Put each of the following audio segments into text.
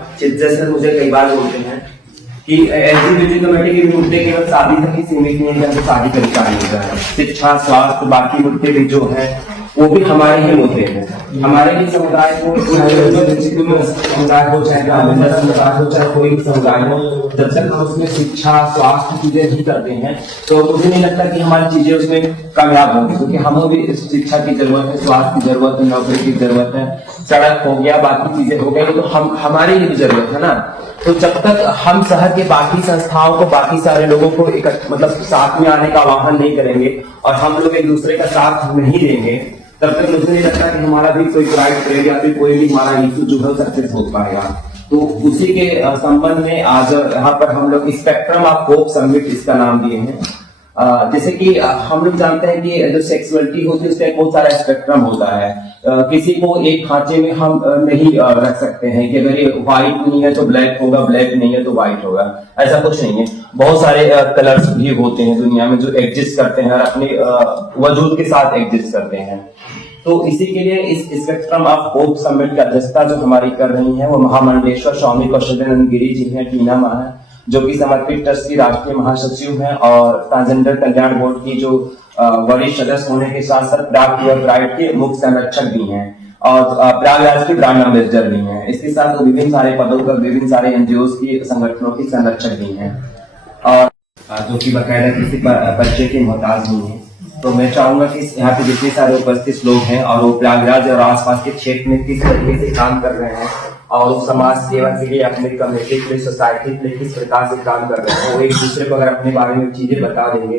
जैसे मुझे कई बार बोलते हैं कि एलजीबीटी कमेटी के मुद्दे केवल शादी तक ही सीमित नहीं है, जब शादी का विचार होता है, शिक्षा, स्वास्थ्य, बाकी मुद्दे भी जो है वो भी हमारे ही मुद्दे हैं। हमारे ही समुदाय को, समुदाय हो चाहे समुदाय हो चाहे कोई भी समुदाय हो, जब तक हम उसमें शिक्षा, स्वास्थ्य चीजें नहीं करते हैं तो मुझे नहीं लगता कि हमारी चीजें उसमें कामयाब होंगी, क्योंकि हमें भी शिक्षा की जरूरत है, स्वास्थ्य की जरूरत है, नौकरी की जरूरत है, सड़क हो गया, बाकी चीजें हो गई, तो हमारी ही जरूरत है ना। तो जब तक हम शहर के बाकी संस्थाओं को, बाकी सारे लोगों को एक मतलब साथ में आने का आह्वान नहीं करेंगे और हम लोग एक दूसरे का साथ नहीं देंगे, तब तक मुझे नहीं लगता कि हमारा भी कोई प्राइड करेगा या फिर कोई भी हमारा इशू जो है सक्सेस हो पाएगा। तो उसी के संबंध में आज यहाँ पर हम लोग स्पेक्ट्रम ऑफ होप समिट इसका नाम दिए हैं। जैसे कि हम लोग जानते हैं कि जो सेक्सुअलिटी होती है उसका एक बहुत सारा स्पेक्ट्रम होता है। किसी को एक खांचे में हम नहीं रख सकते हैं कि अगर ये व्हाइट नहीं है तो ब्लैक होगा, ब्लैक नहीं है तो व्हाइट होगा, ऐसा कुछ नहीं है। बहुत सारे कलर्स भी होते हैं दुनिया में जो एग्जिस्ट करते हैं और अपने वजूद के साथ एग्जिस्ट करते हैं। तो इसी के लिए इस स्पेक्ट्रम ऑफ होप समिट की अध्यक्षता जो हमारी कर रही है वो महामंडलेश्वर स्वामी कौशल्यानंद गिरी जी हैं, टीना मां है, जो कि समर्पित ट्रस्ट की राष्ट्रीय महासचिव हैं और ट्रांसजेंडर कल्याण बोर्ड की जो वरिष्ठ सदस्य होने के साथ साथ प्राइड के मुख्य संरक्षक भी हैं और प्रयागराज के ब्रांड एम्बेसडर भी हैं। इसके साथ वो विभिन्न सारे पदों पर, विभिन्न सारे एनजीओ की संगठनों की संरक्षक भी हैं और जो कि बाकायदा किसी बच्चे के मोहताज नहीं है। तो मैं चाहूंगा कि यहाँ पे जितने सारे उपस्थित लोग हैं और वो प्रयागराज और आसपास के क्षेत्र में किस तरीके से काम कर रहे हैं और समाज सेवा के लिए, अपने कम्युनिटी के लिए, सोसाइटी के लिए किस प्रकार से काम कर रहे हैं, वो एक दूसरे को अगर अपने बारे में चीजें बता देंगे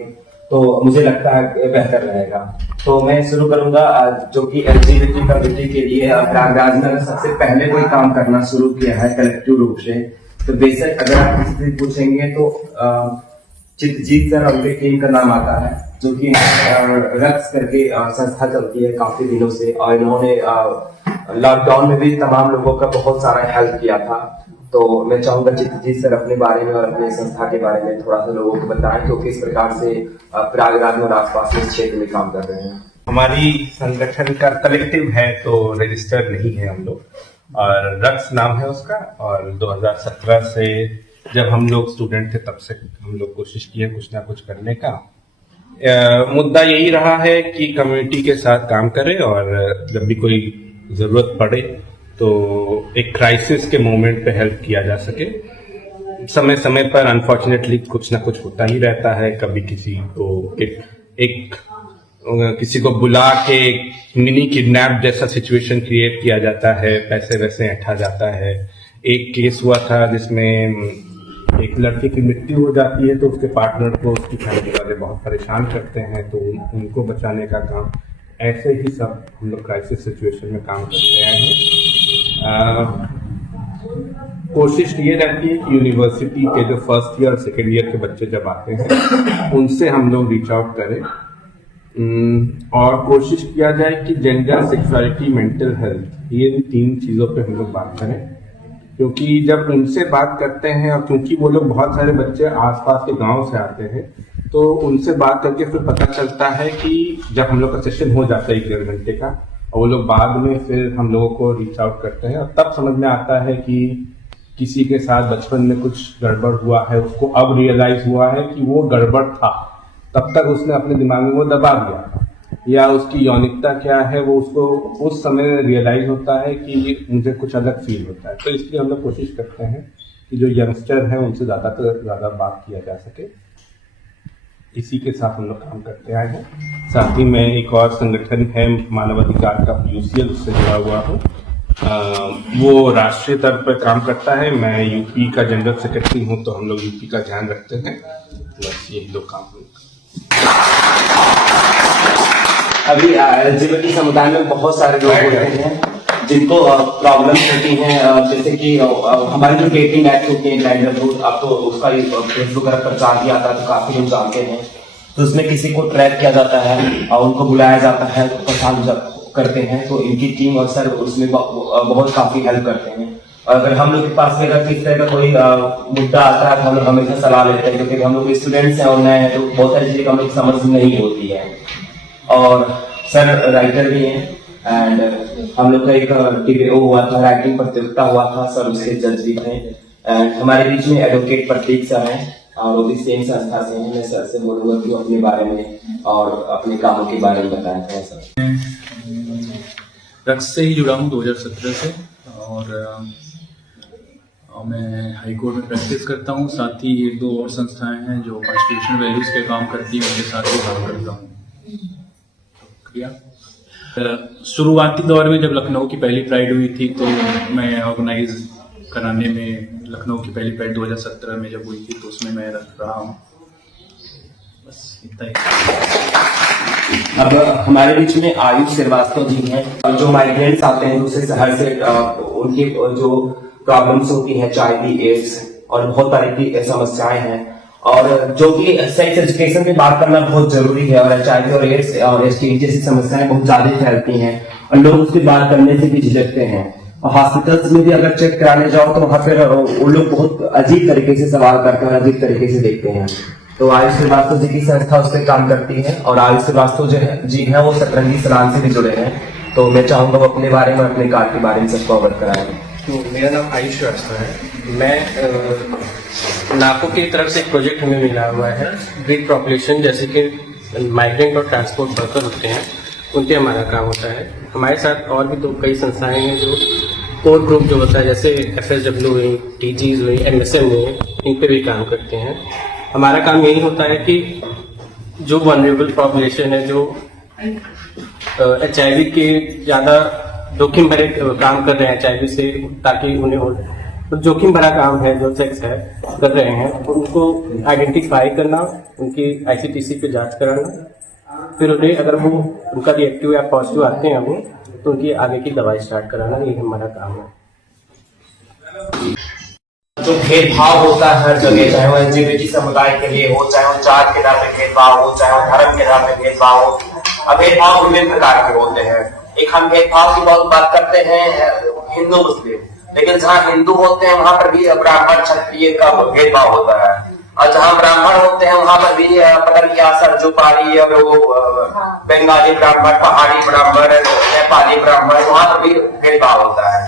तो मुझे लगता है बेहतर रहेगा। तो मैं शुरू करूंगा जो कि एलजीबीटी कम्युनिटी के लिए प्रयागराज में सबसे पहले कोई काम करना शुरू किया है कलेक्टिव रूप से। तो बेशक अगर आप किसी से पूछेंगे तो चित्रजीत सर और उनकी टीम का नाम आता है, जो कि रक्स करके संस्था चलती है काफी दिनों से और इन्होंने लॉकडाउन में भी तमाम लोगों का बहुत सारा हेल्प किया था। तो मैं चाहूंगा चित्रजीत सर अपने बारे में और अपने संस्था के बारे में थोड़ा सा लोगों को बताएं तो किस प्रकार से प्रयागराज और आसपास के क्षेत्र में काम कर रहे हैं। हमारी संगठन का कलेक्टिव है तो रजिस्टर्ड नहीं है हम लोग, और रक्स नाम है उसका। और 2017 से जब हम लोग स्टूडेंट थे तब से हम लोग कोशिश किए कुछ ना कुछ करने का। मुद्दा यही रहा है कि कम्युनिटी के साथ काम करें और जब भी कोई जरूरत पड़े तो एक क्राइसिस के मोमेंट पे हेल्प किया जा सके। समय समय पर अनफॉर्चुनेटली कुछ ना कुछ होता ही रहता है, कभी किसी को किसी को बुला के मिनी किडनैप जैसा सिचुएशन क्रिएट किया जाता है, पैसे वैसे ऐंठा जाता है। एक केस हुआ था जिसमें एक लड़की की मृत्यु हो जाती है तो उसके पार्टनर को उसकी फैमिली वाले बहुत परेशान करते हैं, तो उनको बचाने का काम, ऐसे ही सब हम लोग क्राइसिस सिचुएशन में काम करते आए हैं। कोशिश ये रहती है कि यूनिवर्सिटी के जो फर्स्ट ईयर सेकेंड ईयर के बच्चे जब आते हैं उनसे हम लोग रीच आउट करें और कोशिश किया जाए कि जेंडर, सेक्सुअलिटी, मेंटल हेल्थ, ये 3 चीज़ों पे हम लोग बात करें, क्योंकि जब उनसे बात करते हैं और क्योंकि वो लोग बहुत सारे बच्चे आसपास के गांव से आते हैं तो उनसे बात करके फिर पता चलता है कि जब हम लोग का सेशन हो जाता है 1 घंटे का और वो लोग बाद में फिर हम लोगों को रीच आउट करते हैं और तब समझ में आता है कि किसी के साथ बचपन में कुछ गड़बड़ हुआ है, उसको अब रियलाइज हुआ है कि वो गड़बड़ था, तब तक उसने अपने दिमाग में वो दबा दिया, या उसकी यौनिकता क्या है वो उसको उस समय रियलाइज होता है कि मुझे कुछ अलग फील होता है। तो इसलिए हम लोग कोशिश करते हैं कि जो यंगस्टर हैं उनसे ज़्यादा से ज़्यादा बात किया जा सके। इसी के साथ हम लोग काम करते आए हैं। साथ ही में एक और संगठन है मानवाधिकार का PUCL, उससे जुड़ा हुआ हूँ। वो राष्ट्रीय स्तर पर काम करता है। मैं यूपी का जनरल सेक्रेटरी हूँ, तो हम लोग यूपी का ध्यान रखते हैं। बस यही लोग काम करते अभी एलजीबीटी समुदाय में बहुत सारे लोग होते हैं जिनको प्रॉब्लम्स होती हैं, जैसे कि हमारी जो डेटिंग ऐप होती है ग्राइंडर, अब तो उसका फेसबुक पर प्रचार किया था तो काफी लोग जानते हैं। तो उसमें किसी को ट्रैक किया जाता है और उनको बुलाया जाता है, परेशान करते हैं, तो इनकी टीम और सर उसमें बहुत काफी हेल्प करते हैं। और अगर हम लोग के पास में अगर किस तरह का कोई मुद्दा आता है तो हम लोग हमेशा सलाह लेते हैं, क्योंकि हम लोग स्टूडेंट्स हैं और नए हैं तो बहुत सारी चीजें हमें समझ नहीं होती है। और सर राइटर भी हैं एंड हम लोग का एक वो हुआ था, राइटिंग प्रतियोगिता हुआ था, सर उसके जज भी थे। एंड हमारे बीच में एडवोकेट प्रतीक सर हैं और वो भी सेम संस्था से हैं। मैं सर से बोलूंगा कि वो अपने बारे में और अपने कामों के बारे में बताएं थोड़ा सा। रक्स से ही जुड़ा हूँ 2017 से, और मैं हाई कोर्ट में प्रैक्टिस करता हूँ। साथ ही एक दो और संस्थाएं हैं जो कॉन्स्टिट्यूशनल वैल्यूज के काम करती हैं, उनके साथ भी काम करता हूँ। शुरुआती दौर में जब लखनऊ की पहली प्राइड हुई थी तो मैं ऑर्गेनाइज कराने में, लखनऊ की पहली प्राइड 2017 में जब हुई थी तो उसमें मैं रहा हूँ। बस इतना ही। अब हमारे बीच में आयुष श्रीवास्तव जी हैं, जो माइग्रेंट्स आते हैं दूसरे शहर से, उनकी जो प्रॉब्लम्स होती हैं, HIV, एड्स और बहुत तरह की समस्याएं हैं, और जो कि सेक्स एजुकेशन पे बात करना बहुत जरूरी है। और HIV और एड्स और STD जैसी समस्याएं बहुत ज्यादा फैलती हैं और लोग उसकी बात करने से भी झिझकते हैं। और हॉस्पिटल्स में भी अगर चेक कराने जाओ तो वहां पर वो लोग बहुत अजीब तरीके से सवाल करते हैं, अजीब तरीके से देखते हैं। तो आयुष श्रीवास्तव जी की संस्था उस पर काम करती है, और आयुष श्रीवास्तव जी हैं वो सतरंगी सलाम से भी जुड़े हैं। तो मैं चाहूंगा वो अपने बारे में, अपने कार्ड के बारे में सबको अवगत कराएं। तो मेरा नाम आयुष श्रीवास्तव है। मैं नाको की तरफ से एक प्रोजेक्ट हमें मिला हुआ है, ब्रीड पॉपुलेशन, जैसे कि माइग्रेंट और ट्रांसपोर्ट वर्कर होते हैं, उनपे हमारा काम होता है। हमारे साथ और भी कई संस्थाएं हैं जो कोर ग्रुप जो होता है, जैसे FSW हुई, TGs हुई, MSM हुई, इन पे भी काम करते हैं। हमारा काम यही होता है कि जो वनरेबल पॉपुलेशन है, जो HIV के ज़्यादा जोखिम भरे काम कर रहे हैं HIV से, ताकि उन्हें हो तो जोखिम भरा काम है जो सेक्स है कर रहे हैं, उनको आइडेंटिफाई करना, उनकी ICTC पे जांच कराना, फिर उन्हें अगर वो उनका रिएक्टिव या पॉजिटिव आते हैं वो, तो उनकी आगे की दवाई स्टार्ट कराना, ये हमारा काम है। जो भेदभाव होता है हर जगह, चाहे वो LGBT समुदाय के लिए हो, चाहे वो जात के नाम पे भेदभाव हो, चाहे वो धर्म के नाम पे भेदभाव हो, अब भेदभाव विभिन्न प्रकार के होते हैं। एक हम भेदभाव की बहुत बात करते हैं हिंदू मुस्लिम, लेकिन जहाँ हिंदू होते हैं वहां पर भी ब्राह्मण क्षत्रिय का भेदभाव होता है, और जहाँ ब्राह्मण होते हैं वहां पर भी पटरिया, सरजुपाली और वो बंगाली ब्राह्मण, पहाड़ी ब्राह्मण, नेपाली ब्राह्मण, वहां पर भी भेदभाव होता है।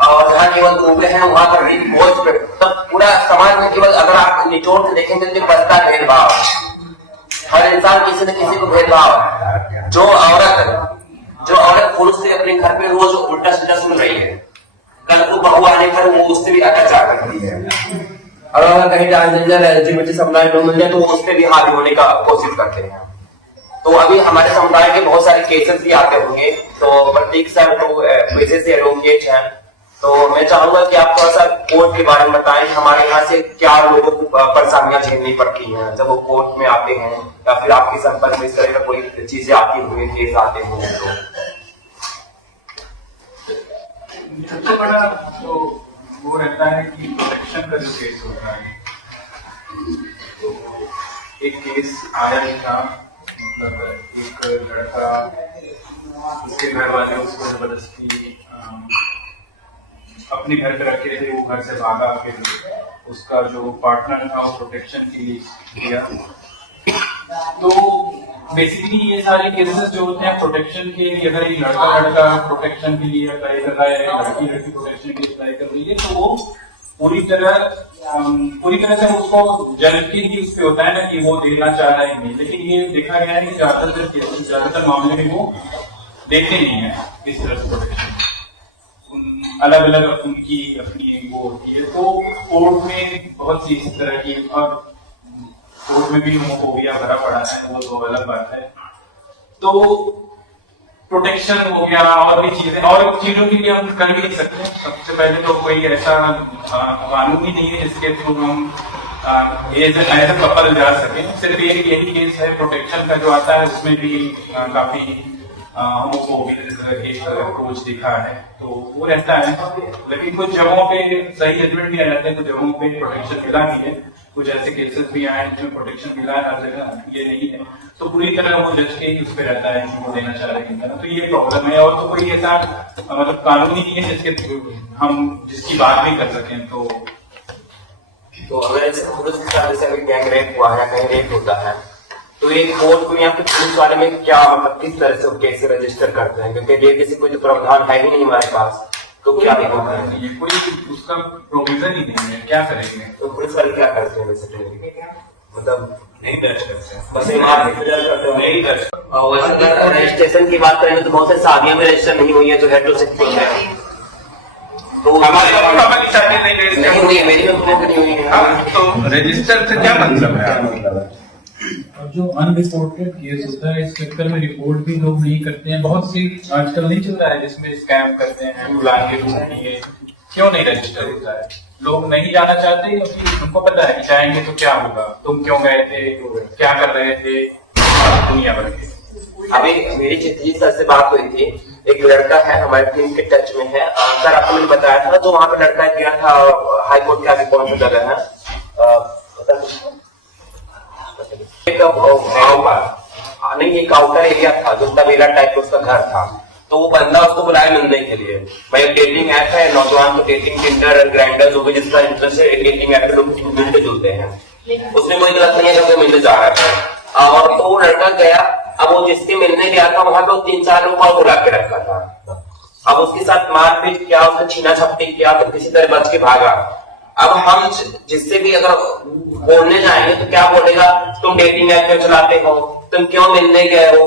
और जहाँ केवल दुबे हैं वहां पर भी भोज, तब पूरा समाज में केवल अगर आप निचोड़ के देखेंगे तो बचता है भेदभाव। हर इंसान किसी न किसी को भेदभाव, जो औरत पुरुष से अपने घर पे रोज उल्टा सीधा सुन रही है, कल को बहू आने पर वो उससे भी अत्याचार करती है, और अगर कहीं LGBT समुदाय लोग मिल जाए तो वो उस पर भी हावी होने का कोशिश करते हैं। तो अभी हमारे समुदाय के बहुत सारे केसेस भी आते होंगे, तो प्रतीक सर तो वैसे से एडवोकेट हैं, तो मैं चाहूंगा कि आप थोड़ा सा कोर्ट के बारे में बताएं, हमारे यहाँ से क्या लोगों को परेशानियां झेलनी पड़ती हैं जब वो कोर्ट में आते हैं, या फिर आपके संपर्क में इस तरह का कोई चीजें आती हुई, केस आते होंगे। तो सबसे बड़ा तो वो रहता है कि प्रोटेक्शन का जो केस होता है, तो एक केस आया ही था, मतलब एक लड़का, उसके घर वाले उसको जबरदस्ती अपने घर पे रखे थे, वो घर से भागा, फिर उसका जो पार्टनर था वो प्रोटेक्शन के लिए किया। तो बेसिकली ये सारे केसेस जो होते हैं प्रोटेक्शन के, अगर ये लड़का प्रोटेक्शन के लिए अप्लाई कर रहा है, लड़की प्रोटेक्शन के लिए अप्लाई कर रही है, तो वो पूरी तरह से उसको जज के ही उस पे होता है ना कि वो देना चाह रहा है नहीं। लेकिन ये देखा गया है कि ज्यादातर मामले में वो देते नहीं है इस तरह से प्रोटेक्शन, अलग अलग उनकी अपनी वो होती है। तो कोर्ट में बहुत सी इस तरह की, और कोर्ट में भी होमोफोबिया भरा पड़ा है, वो तो अलग बात है। तो प्रोटेक्शन हो गया, और भी चीजें, और चीजों के लिए हम कर भी नहीं सकते। सबसे पहले तो कोई ऐसा कानून ही नहीं है जिसके थ्रू हम एज ए कपल जा सके। सिर्फ एक यही केस है प्रोटेक्शन का जो आता है, उसमें भी काफी होमोफोबिक अप्रोच दिखा है, तो वो रहता है। लेकिन कुछ जगहों पे सही जजमेंट भी आ जाते हैं, कुछ जगहों पे प्रोटेक्शन मिला नहीं है, कुछ ऐसे केसेस भी आए हैं जिसमें प्रोटेक्शन मिला है, हर जगह ये नहीं है। तो पूरी तरह वो जज के ही उस पर रहता है कि वो देना चाह रहे हैं, तो ये प्रॉब्लम है। और तो कोई ऐसा मतलब कानून ही नहीं है जिसके हम जिसकी बात भी कर सकें। तो अगर पुरुष के साथ जैसे गैंग रेप हुआ है, कहीं रेप होता है, तो ये कोर्ट में या फिर पुलिस वाले में क्या मतलब किस तरह से केस रजिस्टर करते हैं, क्योंकि ये जैसे कोई तो प्रावधान है ही नहीं हमारे पास, तो क्या होता है? ये कोई उसका प्रोविजन ही नहीं है, क्या करेंगे? तो पुलिस वाले क्या करते हैं वैसे, मतलब नहीं दर्ज करते हैं, बस दर्ज करते हैं नहीं दर्ज। और वैसे अगर रजिस्ट्रेशन की बात करें तो बहुत से शादियां भी रजिस्टर नहीं हुई है जो हेटेरोसेक्सुअल है, तो हमारी शादी नहीं हुई है, मेरी भी नहीं हुई है। हाँ, तो रजिस्टर से क्या मतलब है? और जो अनरिपोर्टेड केस होता है इस चक्कर में रिपोर्ट भी लोग नहीं करते हैं। बहुत सी आजकल नहीं चल रहा है जिसमें स्कैम करते हैं, बुलान के रूप में, ये क्यों नहीं रजिस्टर होता है? लोग नहीं जाना चाहते क्योंकि उनको पता है कि जाएंगे तो क्या होगा, तुम क्यों गए थे, क्या कर रहे थे, दुनिया भर के। अभी मेरी चित्ती सर से बात हुई थी, एक लड़का है हमारे टीम के टच में है सर, आपको मैंने बताया था, तो वहाँ पे लड़का गया था हाई कोर्ट के आगे कौन सा जगह है, एक गाँव नहीं, एक आउटर एरिया था जो तबेला टाइप उसका घर था, तो वो बंदा उसको बुलाया मिलने के लिए। भाई डेटिंग ऐप है, नौजवान को डेटिंग टिंडर ग्राइंडर जो भी जिसका इंटरेस्ट है डेटिंग ऐप पे लोग मिलते जुलते हैं, उसमें कोई गलत नहीं है जो मिलते जा रहा था। और तो वो लड़का गया, अब वो जिसके मिलने गया था वहां पे वो 3-4 लोग और बुला के रखा था, अब उसके साथ मारपीट किया, उसका छीना झपटी किया, तो किसी तरह बच के भागा। अब हम जिससे भी अगर बोलने जाएंगे तो क्या बोलेगा, तुम डेटिंग ऐप में चलाते हो, तुम क्यों मिलने गए हो।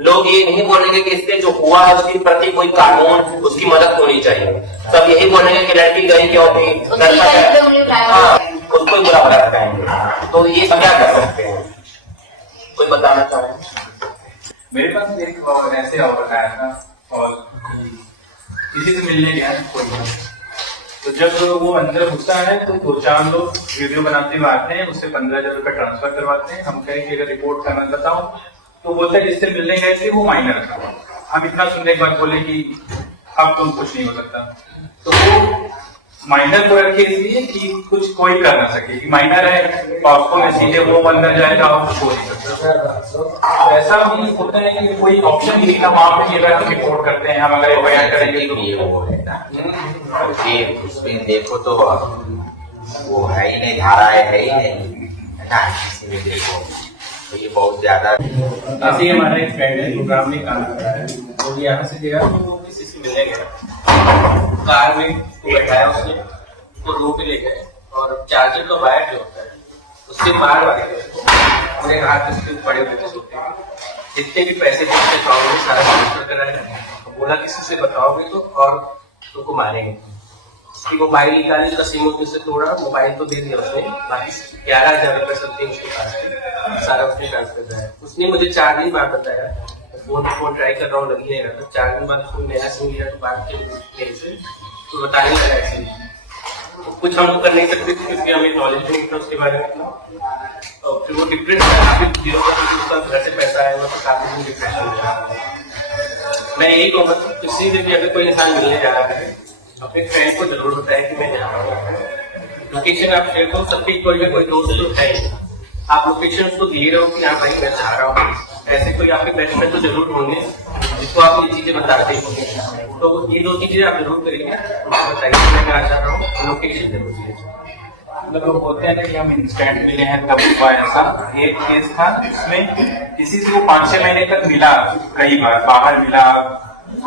लोग ये नहीं बोलेंगे कि इससे जो हुआ है उसके प्रति कोई कानून उसकी मदद होनी चाहिए, सब यही बोलेंगे कि लड़की गई क्यों थी, लड़का हाँ उसको बुरा भला बताएंगे। तो ये क्या कर सकते हैं, कोई बताना चाहे? मेरे पास एक ऐसे और आया था, और किसी से मिलने गया कोई, तो जब वो अंदर घुसता है तो 2-4 लोग वीडियो बनाते हुए आते हैं, उससे 15,000 रुपए ट्रांसफर करवाते हैं। हम कहें कि अगर रिपोर्ट करना बताओ, तो बोलते हैं जिससे मिलने गए थे वो माइनर था। हम इतना सुनने के बाद बोले कि अब तुम कुछ नहीं हो सकता, तो वो माइनर को रखे इसलिए कि कुछ कोई कर ना सके कि माइनर है और उसको मैं सीधे वो अंदर जाएगा और कुछ हो नहीं सकता। तो ऐसा भी होता है कि कोई ऑप्शन ही नहीं था वहां पे, ये रिपोर्ट करते हैं हम, अगर एफआईआर करेंगे तो ये वो है ना, उसमें देखो तो वो है ही नहीं, धारा है ही नहीं है ना, इसमें देखो तो ये बहुत ज्यादा। ऐसे ही हमारा एक फ्रेंड है प्रोग्राम में काम कर रहा है, तो यहाँ से गया तो वो किसी से मिलने गया, कार में बैठाया उसने, उसको रो पे ले गए और चार्जर का वायर जो होता है उससे मार मारे उसको, पूरे हाथ उसके पड़े हुए थे सोते, जितने भी पैसे देते पाओगे सारा ट्रांसफर कराया, बोला किसी से बताओगे तो और तुमको मारेंगे। उसकी मोबाइल निकाली, उसका सिम उसमें से तोड़ा, मोबाइल तो दे दिया उसने, बाकी 11,000 रुपए समथिंग उसके पास सारा उसने ट्रांसफर कराया। उसने मुझे 4 दिन बाद बताया, फोन ट्राई कर रहा हूँ, लग नहीं रहा था, 4 दिन बाद उसको नया सिम लिया तो बात के से तो बताने लगा ऐसे, तो कुछ हम कर नहीं सकते थे क्योंकि हमें नॉलेज नहीं था उसके बारे में। और फिर वो डिप्रेस काफी 0% उसका घर से पैसा आया हुआ, तो काफी डिप्रेशन में। मैं यही कहूँगा किसी से भी अगर कोई इंसान मिलने जा रहा है, अपने फ्रेंड को जरूर बताए कि मैं जा रहा हूँ, लोकेशन आप शेयर करो, सबके कोई ना कोई दोस्त तो है, आप लोकेशन उसको दे रहे हो कि हाँ भाई मैं जा रहा हूँ, ऐसे कोई आपके बेस्ट फ्रेंड तो जरूर होंगे जिसको आप ये चीजें बताते हैं। तो ये 2 चीजें आप जरूर करेंगे, उसको बताइए मैं आ जा रहा हूँ, लोकेशन जरूर दीजिए। लोग बोलते हैं कि हम इंस्टेंट मिले हैं तब हुआ ऐसा। एक केस था जिसमें किसी से वो 5-6 महीने तक मिला, कई बार बाहर मिला,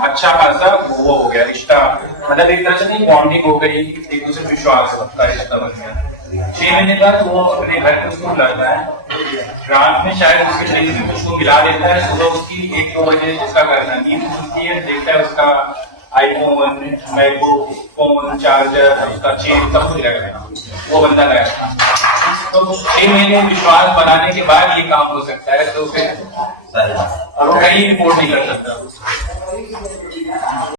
अच्छा खासा वो हो गया रिश्ता, मतलब एक तरह से नहीं बॉन्डिंग हो गई, एक दूसरे विश्वास का रिश्ता बन गया। 6 महीने बाद वो अपने घर पे उसको बुलाता है, रात में शायद उसके शरीर में उसको मिला देता है, सुबह उसकी 1-2 बजे उसका करना नींद खुलती है, देखता है उसका आईफोन, मैकबुक, फोन, चार्जर, उसका चेन सब कुछ लगा है, वो बंदा गया। तो 6 महीने विश्वास बनाने के बाद ये काम हो सकता है, तो फिर और वो कहीं रिपोर्ट नहीं कर सकता।